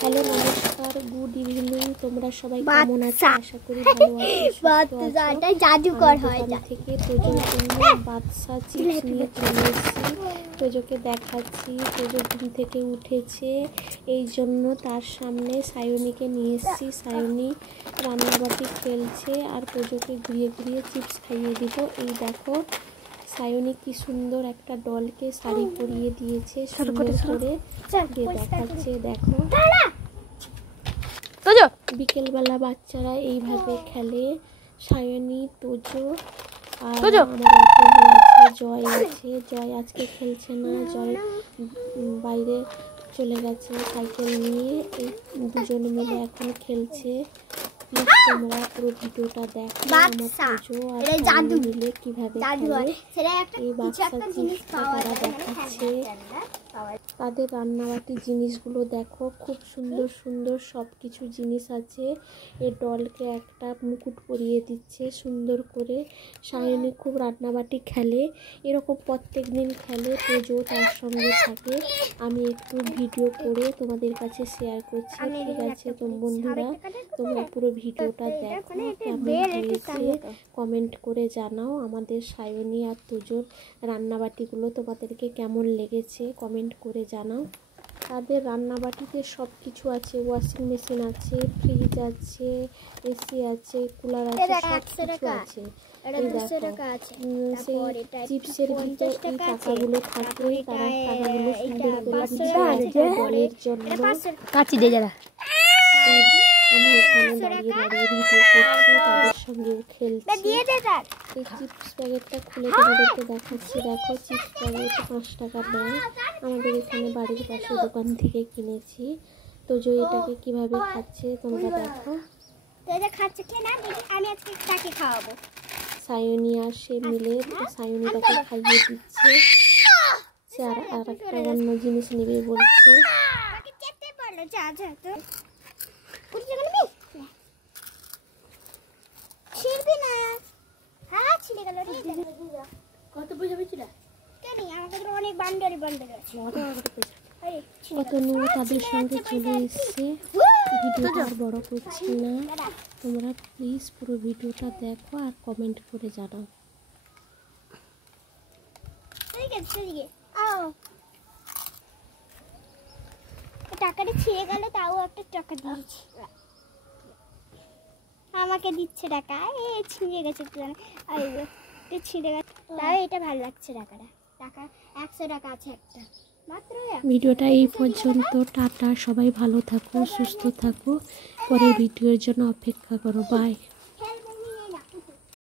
Hello নমস্কার, good evening. তোমরা সবাই কেমন আছো? আশা করি ভালো আছো। জাদুকর হয় থেকে তোজোর জন্য বাদশা চিপস নিয়ে চলে এসেছি। তোজোকে দেখাচ্ছি। তোজো ঘুম থেকে উঠেছে, এই জন্য তার সামনে সায়নীকে নিয়ে এসেছি। সায়নী রান্নাবাটি খেলছে আর তোজোকে ঘুরিয়ে ঘুরিয়ে চিপস খাইয়ে দিব। এই দেখো সায়নী কি সুন্দর একটা ডলকে শাড়ি পরিয়ে দিয়েছে, সুন্দর করে দেখাচ্ছে। দেখো বিকেলবেলা বাচ্চারা এইভাবে খেলে। সায়নী, তোজো আর আমার আছে, জয় আছে। জয় আজকে খেলছে না, জয় বাইরে চলে গেছে সাইকেল নিয়ে। এই দুজন মিলে এখন খেলছে। তোমরা পুরো ভিডিওটা দেখো। আমার তোজো আর সায়নী মিলে কিভাবে খেলে। এই বাচ্চা চিপসটা তারা দেখাচ্ছে। তাদের রান্নাবাটি জিনিসগুলো দেখো, খুব সুন্দর সুন্দর সব কিছু জিনিস আছে। এই ডলকে একটা মুকুট পরিয়ে দিচ্ছে সুন্দর করে। সায়নী খুব রান্নাবাটি খেলে, এরকম প্রত্যেক দিন খেলে। তোজো তার সঙ্গে থাকে। আমি একটু ভিডিও করে তোমাদের কাছে শেয়ার করছি, ঠিক আছে? তো বন্ধুরা তোমরা পুরো ভিডিওটা দেখো, কেমন হয়েছে কমেন্ট করে জানাও। আমাদের সায়নী আর তোজোর রান্নাবাটিগুলো তোমাদেরকে কেমন লেগেছে কমেন্ট করে জানাও। তাদের রান্নাবাটিতে সব কিছু আছে, ওয়াশিং মেশিন আছে, ফ্রিজ আছে, এসি আছে, কুলার আছে, সব কিছু আছে। এই দেখো সেই চিপসের ভিতর এই টাকাগুলো থাকে, তারা টাকাগুলো সুন্দর করে বলের জন্য কাচি দিয়ে যারা। আমি এখানে দাঁড়িয়ে দাঁড়িয়ে ভিডিও করছি, তাদের সঙ্গেও খেলছি। এই চিপস প্যাকেটটা খুলে তোমাদেরকে দেখাচ্ছি। দেখো চিপস প্যাকেট 5 টাকা দেয়। আমাদের এখানে বাড়ির পাশে দোকান থেকে কিনেছি। তোজো এটাকে কিভাবে খাচ্ছে তোমরা দেখো। সায়নী আর সে মিলে সায়নীটাকে খাইয়ে দিচ্ছে। সে আর একটা অন্য জিনিস নেবে বলছে। কত পয়সা পেয়েছিল? কত নূর তাদের সঙ্গে চলে এসছে। ভিডিওটা আর বড় করছি না, তোমরা প্লিজ পুরো ভিডিওটা দেখো আর কমেন্ট করে জানাও। টাকাটা ছিঁড়ে গেল, তাও একটা টাকা দিয়েছি। আমাকে দিচ্ছে টাকা, ছিঁড়ে গেছে একটু ছিঁড়ে গেছে, তাও এটা ভালো লাগছে। টাকা 100 টাকা আছে একটা মাত্র। ভিডিওটা এই পর্যন্ত, টাটা। সবাই ভালো থাকো, সুস্থ থাকো, পরের ভিডিওর জন্য অপেক্ষা করো। বাই।